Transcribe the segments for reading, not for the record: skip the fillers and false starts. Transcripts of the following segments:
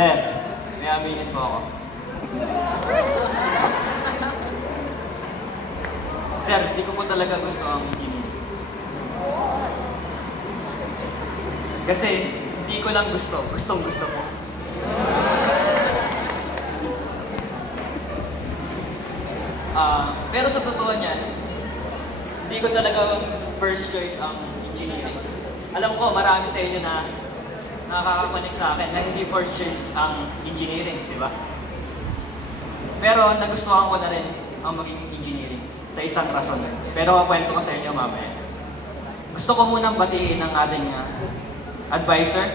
Sir, may aminin po ako. Sir, hindi ko po talaga gusto ang engineering. Kasi hindi ko lang gusto, gustong gusto ko. Pero sa totoo niyan, hindi ko talaga first choice ang engineering. Alam ko, marami sa inyo na nakakapanik sa akin na hindi first choice ang engineering, di ba? Pero nagustuhan ko na rin ang maging engineering sa isang rason. Pero makwento ko sa inyo mamaya. Gusto ko munang batiin ang ating advisor.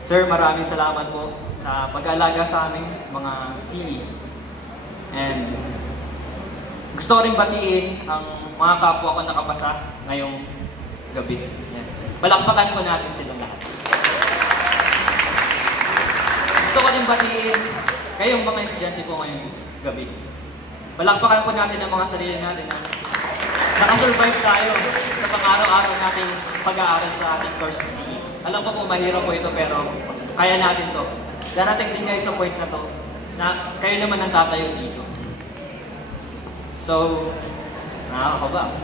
Sir, maraming salamat po sa pag-aalaga sa aming mga CE. And gusto ko rin batiin ang mga kapwa ko nakapasa ngayong gabi. Yan. Palakpakan po natin silang lahat. Gusto ko rin batiin kayong mga estudyante po ngayong gabi. Palakpakan po natin ang mga sarili natin na nakasurvive tayo sa pang-araw-araw nating pag-aaral sa ating course ng CE. Alam ko po mahirap po ito pero kaya natin to. Darating din kayo sa point na to na kayo naman ang tatayo dito. So, nakakaba.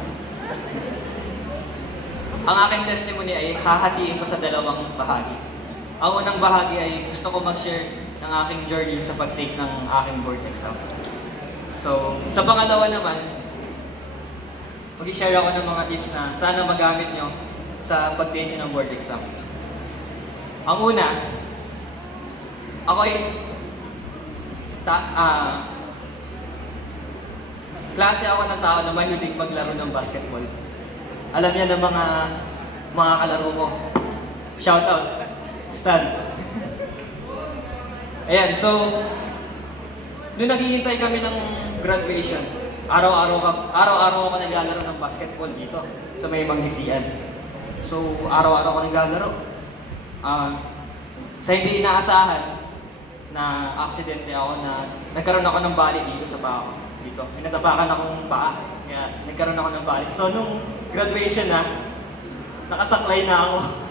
Ang aking testimony ay hahatiin ko sa dalawang bahagi. Ang unang bahagi ay gusto ko mag-share ng aking journey sa pag-take ng aking board exam. So, sa pangalawa naman, mag-share ako ng mga tips na sana magamit nyo sa pag-take ng board exam. Ang una, ako ay klase ako ng tao na mahilig maglaro ng basketball. Alam niya ng mga kalaro ko. Shout out. Stan. Ayan, so nung naghihintay kami ng graduation, araw-araw ako naglalaro ng basketball dito sa may Manggisian. So araw-araw ako naglalaro. Sa hindi inaasahan na aksidente ako na nagkaroon ako ng bali dito sa paa ko. Dito. Inatapakan akong paa. Kaya nagkaroon ako ng bali. So nung graduation na, nakasaklay na ako.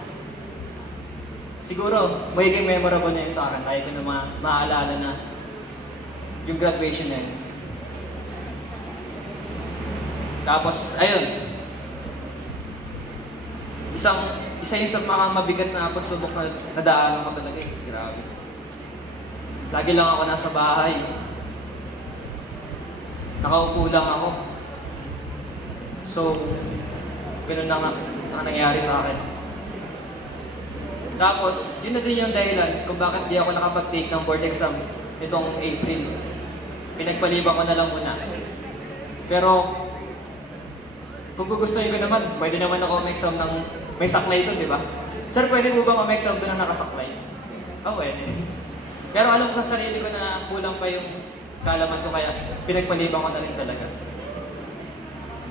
Siguro, magiging memorable na yun sa akin. Tayo ko na maaalala na yung graduation na yun. Tapos, ayun. Isa yun sa mga mabigat na pagsubok na nadaanan ko talaga eh. Grabe. Lagi lang ako nasa bahay. Nakaupo lang ako. So, ganun na nga nangyari sa akin. Tapos, yun na din yung dahilan kung bakit di ako nakapag-take ng board exam itong April. Pinagpaliban ko na lang muna. Pero, kung gugustuhin ko naman, pwede naman ako mag-exam ng may saklay doon, di ba? Sir, pwede mo ba mag-exam doon na nakasaklay? Oo, pwede. Pero alam ko sa sarili ko na kulang pa yung kaalaman ko kaya pinagpaliban ko na rin talaga.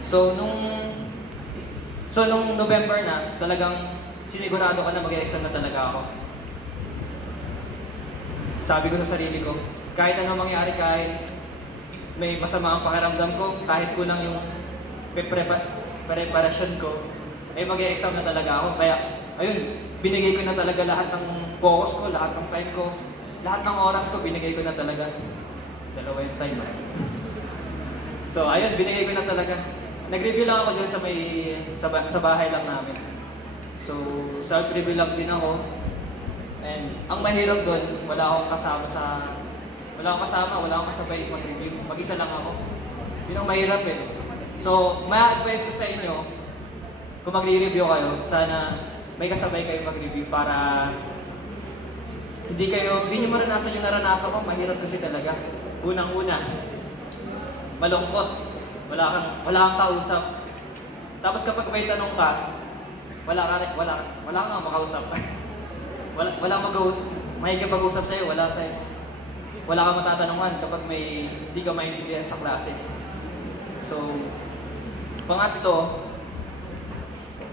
So, nung November na, talagang sinigurado ko na mag-exam na talaga ako. Sabi ko sa sarili ko, kahit anong mangyari, kahit may masama ang pakiramdam ko, kahit kulang yung preparasyon ko, ay mag-exam na talaga ako. Kaya, ayun, binigay ko na talaga lahat ng focus ko, lahat ng time ko, lahat ng oras ko, binigay ko na talaga. Dalawa yung time. So, ayun, binigay ko na talaga. Nag-review lang ako dyan sa bahay lang namin. So, self-review lang din ako. And ang mahirap doon, wala akong kasabay mag-review. Mag-isa lang ako. Yun ang mahirap eh. So, ma-advise ko sa inyo, kung magre-review kayo, sana may kasabay kayo mag-review para hindi nyo maranasan yung naranasan ko. Mahirap kasi talaga. Unang-una, malungkot. Wala kang kausap. Tapos kapag may tanong ka, wala kang makausap. May kapag-usap sa'yo, wala kang matatanungan kapag hindi ka maintindihan sa klase. So, pangatlo,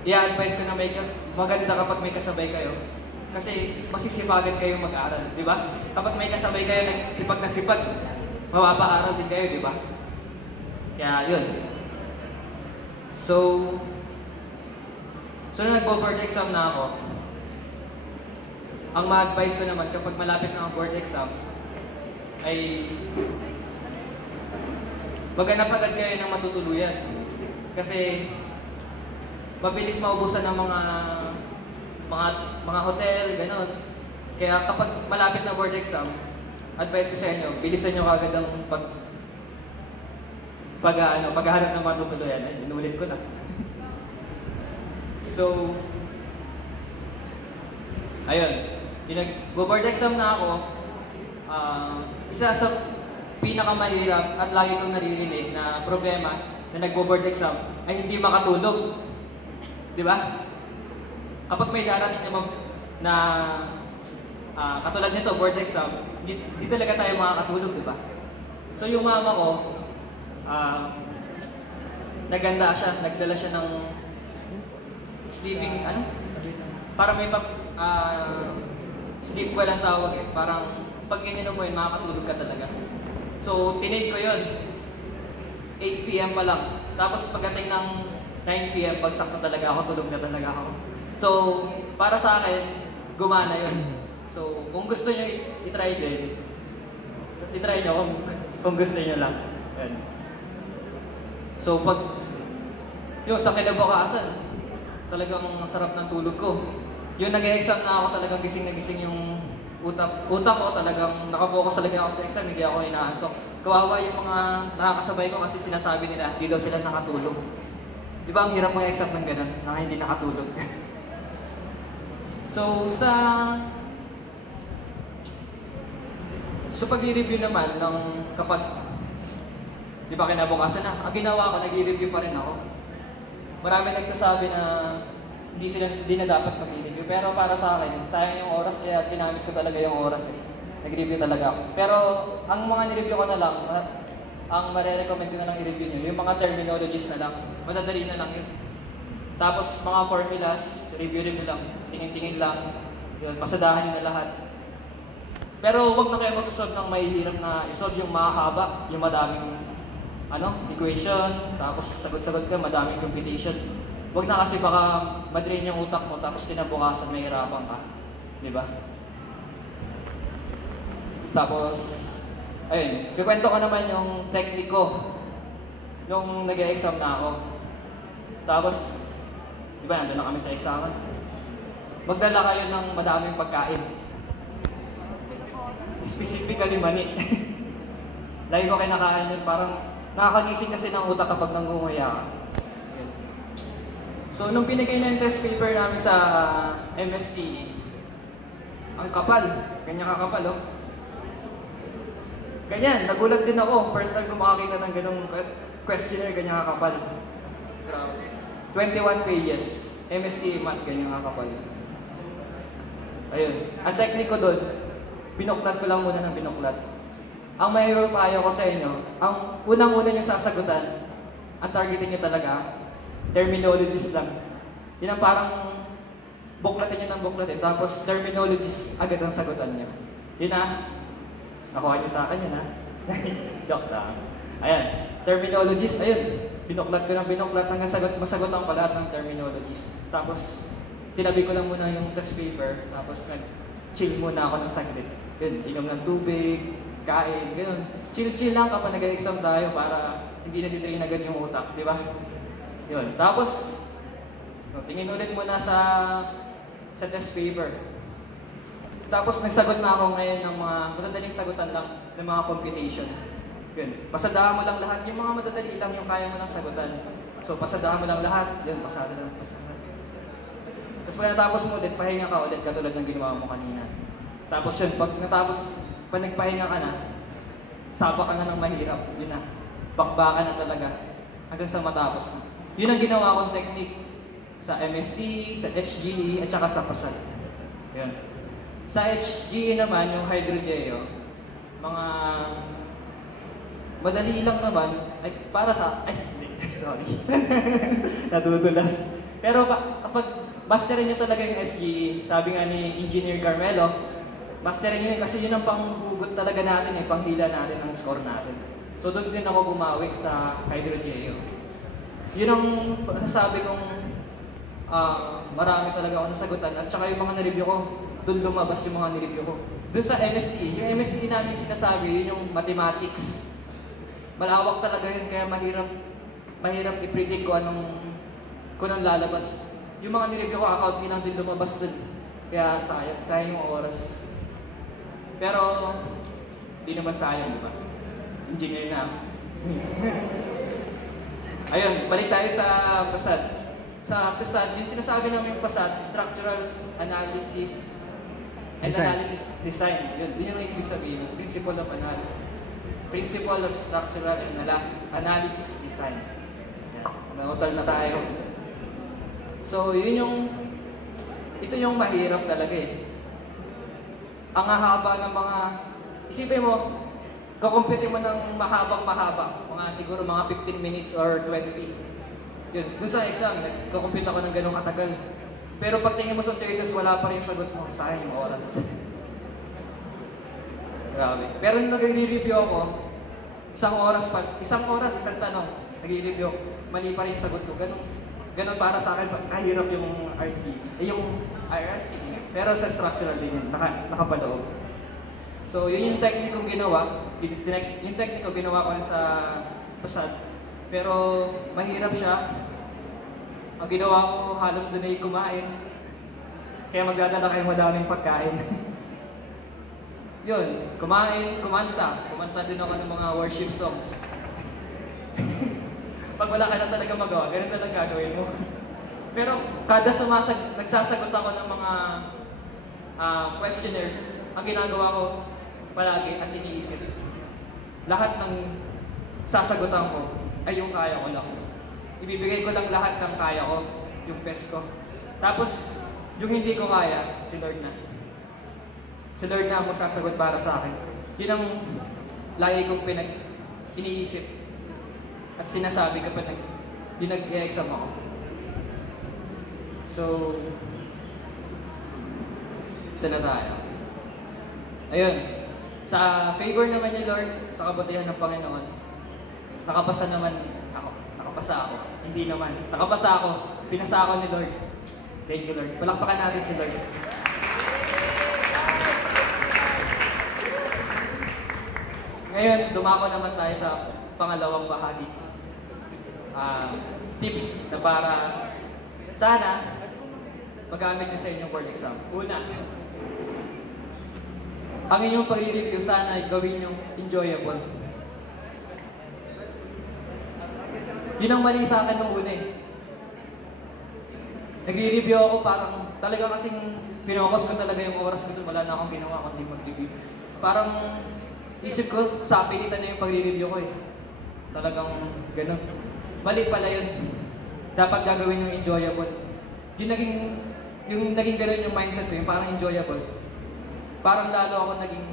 i-advise ko na maganda kapag may kasabay kayo. Kasi masisipagan kayo mag-aaral, di ba? Kapag may kasabay kayo, sipag na sipag, mapapaaral din kayo, di ba? Kaya, yun. So nung nagpo-board exam na ako, ang ma-advise ko naman kapag malapit na ang board exam ay maghanap agad kayo ng matutuluyan. Kasi mabilis maubusan ng mga hotel, gano'n. Kaya kapag malapit na board exam, advice ko sa inyo, bilisan nyo kagad ang paghahanap ng matutuluyan. Ay, inulit ko lang. So, ayun. Nag-board exam na ako. Isa sa pinakamahirap at lagi kong naririnig na problema na nag-board exam ay hindi makatulog. Di ba? Kapag may darating na katulad nito, board exam, di talaga tayo makakatulog, di ba? So yung mama ko, nagdala siya ng sleeping, para may sleep well ang tawag eh. Parang pag ininom mo yun, makakatulog ka talaga. So, tinake ko yun. 8 PM pa lang. Tapos pagdating ng 9 PM, bagsak na talaga ako, tulog na talaga ako. So, para sa akin, gumana yun. So, kung gusto nyo i-try din, i-try nyo kung gusto nyo lang. Yan. So, sa kinabukasan, talagang sarap ng tulog ko. Yung nag-exam na ako, talagang gising na gising yung utak ko, talagang nakafocus talaga ako sa exam, hindi ako inaantok. Kawawa yung mga nakakasabay ko kasi sinasabi nila, hindi daw sila nakatulog. Di ba ang hirap mga exam ng ganun, na hindi nakatulog. So, sa pag-i-review naman ng kapag, di ba kinabukasan na, ang ginawa ko, nag-i-review pa rin ako. Marami nagsasabi na hindi na dapat mag-review. Pero para sa akin, sayang yung oras kaya ginamit ko talaga yung oras eh. Nag-review talaga ako. Pero ang mga nireview ko na lang, ang marirecommend ko na lang i-review nyo, yung mga terminologies na lang. Madadali na lang yun. Tapos mga formulas, review lang. Tingin-tingin lang. Yun, pasadahan nyo na lahat. Pero wag na kayo magsasolve ng mahihirap na isolve yung mahaba, yung madaming equation, tapos sagot-sagot ka, madaming computation. Wag na kasi baka madrain yung utak mo tapos kinabukasan mahirapan ka. Di ba? Tapos, ayun, kikwento ko naman yung technique ko nung nag-e-exam na ako. Tapos, di ba, nandun na kami sa exam. Magdala kayo ng madaming pagkain. Specifically mani. Lagi ko kinakain yun, parang nakakagising kasi ng utak kapag nangunguya ka. So, nung pinigay na yung test paper namin sa MSTE, ang kapal. Ganyan kakapal, oh. Ganyan, nagulat din ako. First time ko makakita ng ganong questionnaire, ganyan kakapal. 21 pages. MSTE Math, ganyan kakapal. Ayun. Ang technique ko doon, binuklat ko lang muna ng binuklat. Ang may payo ko sa inyo, ang unang-una nyo sasagutan, ang targetin nyo talaga, terminologies lang. Yun ang parang buklatin nyo ng buklatin, tapos terminologies agad ang sagutan nyo. Yun na. Nakuha nyo sa akin yun ha. Joke lang. Ayan. Terminologies, ayun. Binuklat ko ng binuklat hanggang masagutan ko lahat ng terminologies. Tapos, tinabi ko lang muna yung test paper, tapos nag-chill muna ako ng saglit. Yun, inom ng tubig, kain, gano'n. Chill-chill lang kapag nag-exam tayo para hindi na dito inagad yung utak, di ba? Yun. Tapos, tingin ulit muna sa test paper. Tapos, nagsagot na ako ngayon ng mga madadaling sagutan lang ng mga computation. Yun. Pasadahan mo lang lahat. Yung mga madadali lang yung kaya mo lang sagutan. So, pasadahan mo lang lahat. Yun, pasada lang, pasada. Tapos, pag natapos mo ulit, pahinga ka ulit katulad ng ginawa mo kanina. Tapos yun, pag nagpahinga ka na, saba ka na ng mahirap. Yun na. Bakbakan na talaga. Hanggang sa matapos na. Yun ang ginawa kong technique sa MST, sa HGE, at saka sa PASAL. Yun. Sa HGE naman, yung hydrogeo, mga madali lang naman, ay para sa, sorry. Natutulas. Pero kapag masterin nyo talaga yung HGE, sabi nga ni Engineer Carmelo, masterin nyo yun kasi yun ang panghugot talaga natin, panghila natin ang score natin. So doon din ako bumawi sa hydrogeo. Yun ang nasasabi kong marami talaga ako nasagutan at saka yung mga na-review ko, doon lumabas yung mga nireview ko. Doon sa MST, yung MST namin sinasabi, yun yung mathematics. Malawak talaga yun, kaya mahirap i-predict kung anong lalabas. Yung mga nireview ko, account lang din lumabas doon. Kaya sayang yung oras. Pero, di naman sayang, di ba? Engineer na ako. Ayun, balik tayo sa PASAD. Sa PASAD, yung sinasabi namin yung PASAD, Structural Analysis and Analysis Design. Yun yung ibig sabihin, Principle of Analysis. Principle of Structural and Analysis Design. Yan, nautal na tayo. So, ito yung mahirap talaga eh. Ang hahaba ng mga, isipin mo, kukumpute mo ng mahabang-mahaba, siguro mga 15 minutes or 20. Yun, dun sa exam, kukumpute ako ng ganong katagal. Pero pag tingin mo sa choices, wala pa rin yung sagot mo, sayang yung oras. Grabe. Pero nung nag-review ako, isang oras, isang tanong, nag-review, mali pa rin yung sagot ko. Ganon para sa akin, kahirap yung yung RRC. Pero sa structural din yun, nakapaloob. So, yun yung technique kong ginawa. Yung technique ko ginawa ko rin sa PASAD. Pero, mahirap siya. Ang ginawa ko, halos doon ay kumain. Kaya magdadala kayo madaming pagkain. Yun, kumanta. Kumanta din ako ng mga worship songs. Pag wala ka na talaga magawa, ganun talaga gagawin mo. Pero, kada nagsasagot ako ng mga questionnaires, ang ginagawa ko palagi at iniisip, lahat ng sasagutan ko ay yung kaya ko lang. Ibibigay ko lang lahat ng kaya ko, yung best ko. Tapos, yung hindi ko kaya, si Lord na. Si Lord na ang magsasagot para sa akin. Yun ang lagi kong iniisip at sinasabi kapag nag-exam ako. So, saan na tayo? Ayun, sa favor naman ni Lord, sa kabutihan ng Panginoon, nakapasa ako. Hindi naman. Nakapasa ako. Pinasa ako ni Lord. Thank you, Lord. Palakpakan natin si Lord. Ngayon, dumako naman tayo sa pangalawang bahagi. Tips na para sana magamit niyo sa inyong board exam. Una, ang inyong pag-review sana ay gawin yung enjoyable. Yun ang mali sa akin nung una eh. Nag-review ako parang talaga kasing pinokus ko talaga yung oras ko doon. Wala na akong ginawa kundi mag-review. Parang isip ko, sa pilitan na yung pag-review ko eh. Talagang ganun. Mali pala yun. Dapat gagawin yung enjoyable. Yung naging ganun yung mindset ko, yung parang enjoyable. Parang lalo ako naging,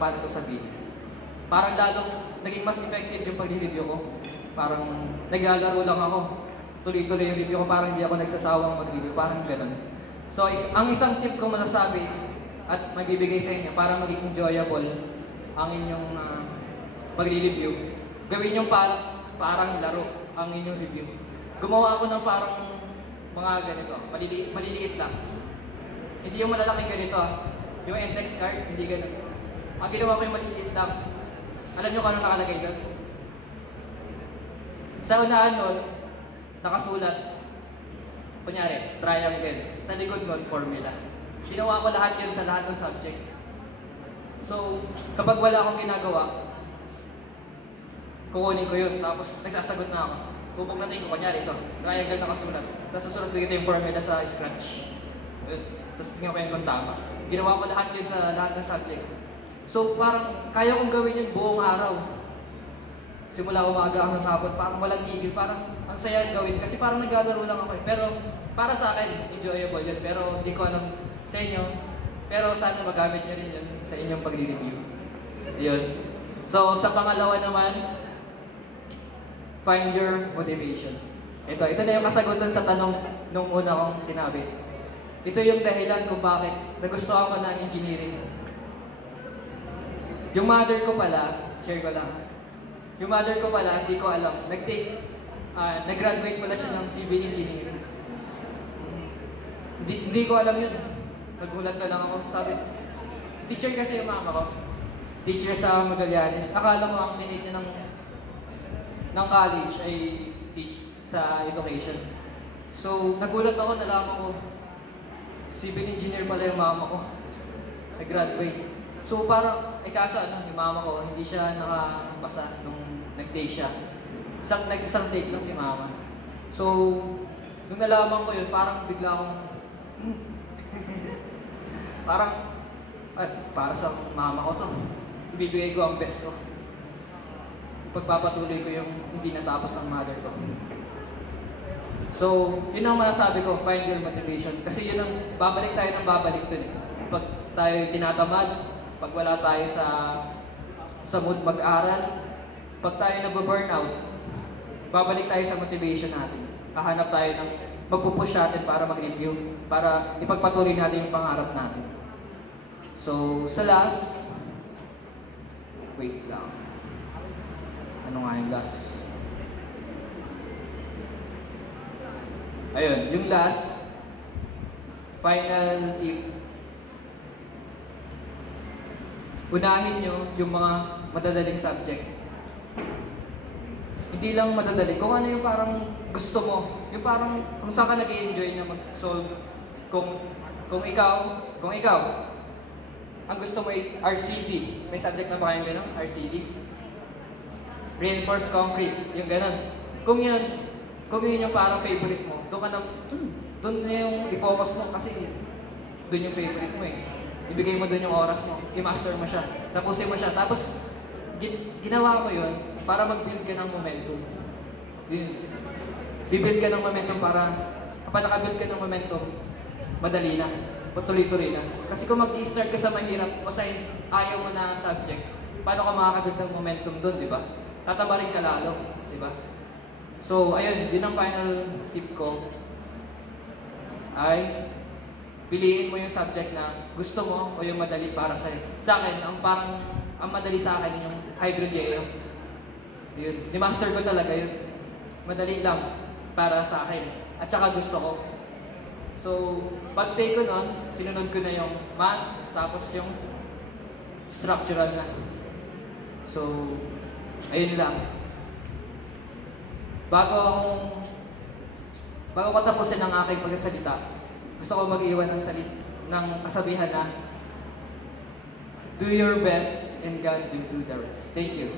paano ito sabihin? Parang lalong naging mas effective yung pag-review ko. Parang naglalaro lang ako. Tuloy-tuloy yung review ko, parang hindi ako nagsasawang mag-review. Parang ganun. So, ang isang tip ko masasabi at magbibigay sa inyo para maging enjoyable ang inyong pag-review, gawin yung parang laro ang inyong review. Gumawa ako ng parang mga ganito, maliliit lang. Hindi yung malalaking ganito, yung index card, hindi ganun. Ang ginawa ko yung maliliit lang. Alam nyo kung anong nakalagay doon? Sa unahan nun, nakasulat, kunyari, triangle. Sa likod nun, formula. Ginawa ko lahat yun sa lahat ng subject. So, kapag wala akong ginagawa, kukunin ko yun, tapos nagsasagot na ako. Pupugnatin ko, kunyari ito, triangle nakasulat. Tapos susunod ko ito yung formula sa scratch. Yun. Tapos tingnan ko yun kung tama. Ginawa ko lahat yun sa lahat ng subject. So, parang kaya kong gawin yun buong araw. Simula umaga hanggang hapon, parang walang tigil, parang ang saya gawin. Kasi parang naglalaro lang ako eh. Pero para sa akin, enjoyable yun. Pero hindi ko alam sa inyo. Pero sana magamit nyo rin yun sa inyong pag-review. Yun. So, sa pangalawa naman, find your motivation. Ito na yung kasagutan sa tanong nung una kong sinabi. Ito yung dahilan kung bakit nagustuhan ko na ang engineering. Yung mother ko pala, share ko lang. Yung mother ko pala, hindi ko alam. Nag-graduate pala siya ng civil engineering. Hindi ko alam yun. Nagulat na lang ako. Sabi, teacher kasi yung mama ko. Teacher sa Magallanes. Akala mo ang tinake niya ng college ay teach sa education. So, nagulat ako, nalaman ko, civil engineer pala yung mama ko. Nag-graduate. So, parang, kaso yung mama ko, hindi siya nakapasa nung nag-take siya. Isang take lang si mama. So, nung nalaman ko yun, parang bigla akong, parang, para sa mama ko to. Ibibigay ko ang best ko. Pagpapatuloy ko yung hindi natapos ng mother ko. So, yun ang masasabi ko, find your motivation. Kasi yun ang, babalik tayo ng babalik dun eh. Pag tayo tinatamad, pag wala tayo sa mood mag-aral, pag tayo nag-burnout, babalik tayo sa motivation natin. Hahanap tayo ng magpupush natin para mag-review, para ipagpatuloy natin yung pangarap natin. So, sa last, wait lang. Ano nga yung last? Ayun, yung last, final tip. Unahin nyo yung mga madadaling subject. Hindi lang madadali. Kung ano yung parang gusto mo, yung parang kung saan ka nag-i-enjoy na mag-solve. Kung ikaw, ang gusto mo ay RCD. May subject na ba kayong gano'n? RCD? Reinforced concrete. Yung gano'n. Kung yun yung parang favorite mo, doon na yung i-focus mo kasi doon yung favorite mo eh. Ibigay mo doon yung oras mo, i-master mo siya, tapusin mo siya, tapos ginawa mo yun para mag-build ka ng momentum. Bibuild ka ng momentum para, kapag nakabuild ka ng momentum, madali na, tuloy-tuloy na. Kasi kung mag-i-start ka sa mahirap o sa ayaw mo na subject, paano ka makakabuild ng momentum doon, di ba? Tatabarin ka lalo, di ba? So, ayun, yun ang final tip ko. Ay, piliin mo yung subject na gusto mo o yung madali para sa'yo. Sa akin, ang madali sa akin yung hydrogeo. Yun, ni-master ko talaga yun. Madali lang para sa akin. At saka gusto ko. So, pag-take ko nun, sinunod ko na yung math, tapos yung structural na. So, ayun lang. Bago ko tapusin ang aking pagsasalita, gusto ko mag-iwan ng kasabihan na do your best and God will do the rest. Thank you.